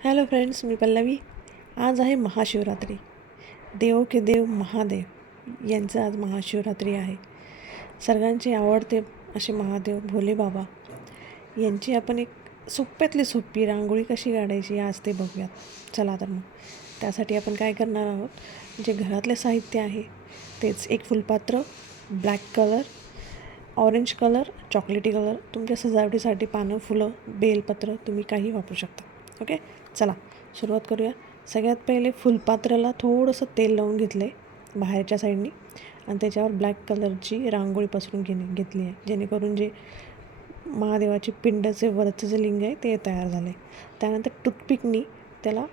Hello friends, मी पल्लवी. आज आहे महाशिवरात्री. देवो के देव महादेव यांचं आज महाशिवरात्री आहे. सर्वांचे आवडते असे महादेव भोले बाबा यांची आपण एक सोप्यातली सोपी रांगोळी कशी काढायची आज ते बघूयात. चला तर मग त्यासाठी आपण काय करणार आहोत, जे घरातले साहित्य आहे तेच एक फुलपात्र, ब्लॅक कलर, ऑरेंज कलर, चॉकलेटी कलर, तुमच्या सजावटीसाठी पानं, फुलं, बेलपत्र तुम्ही काही वापरू शकता. ओके, चला सुरुवात करूया. सगळ्यात पहिले फुलपात्राला थोडंसं तेल लावून घेतलं आहे बाहेरच्या साईडनी आणि त्याच्यावर ब्लॅक कलरची रांगोळी पसरून घेतली आहे, जेणेकरून जे महादेवाचे पिंडाचे वरचं जे लिंग आहे ते तयार झालं आहे. त्यानंतर टूथपिकनी त्याला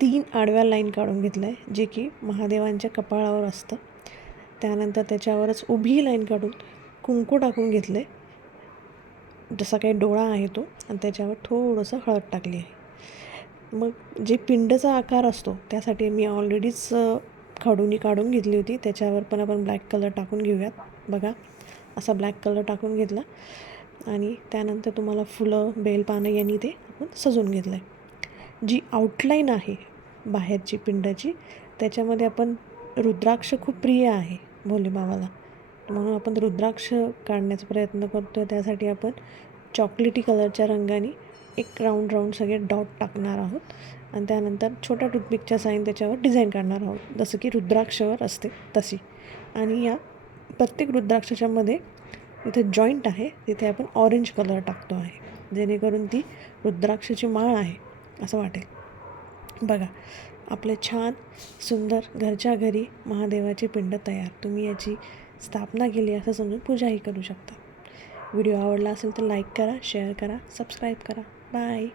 3 आडव्या लाईन काढून घेतलं आहे, जे की महादेवांच्या कपाळावर असतं. त्यानंतर त्याच्यावरच उभी लाईन काढून कुंकू टाकून घेतलं आहे, जसा काही डोळा आहे तो, आणि त्याच्यावर थोडंसं हळद टाकली आहे. मग जे पिंडचा आकार असतो त्यासाठी मी ऑलरेडीच खडूनी काढून घेतली होती, त्याच्यावर पण आपण ब्लॅक कलर टाकून घेऊयात. बघा, असा ब्लॅक कलर टाकून घेतला आणि त्यानंतर तुम्हाला फुलं, बेलपानं यांनी ते आपण सजवून घेतलं आहे. जी आउटलाईन आहे बाहेरची पिंडाची, त्याच्यामध्ये आपण रुद्राक्ष खूप प्रिय आहे भोलेबाबाला, म्हणून आपण रुद्राक्ष काढण्याचा प्रयत्न करतो. त्यासाठी आपण चॉकलेटी कलरच्या रंगाने एक राऊंड सगळे डॉट टाकणार आहोत आणि त्यानंतर छोट्या टूथपिकच्या साईन त्याच्यावर डिझाईन काढणार आहोत, जसं की रुद्राक्षवर असते तशी. आणि या प्रत्येक रुद्राक्षाच्यामध्ये इथे जॉईंट आहे तिथे आपण ऑरेंज कलर टाकतो आहे, जेणेकरून ती रुद्राक्षाची माळ आहे असं वाटेल. बघा, आपले छान सुंदर घरच्या घरी महादेवाची पिंड तयार. तुम्ही याची स्थापना केली असं समजून पूजाही करू शकता. व्हिडिओ आवडला असेल तर लाईक करा, शेअर करा, सबस्क्राईब करा. बाय.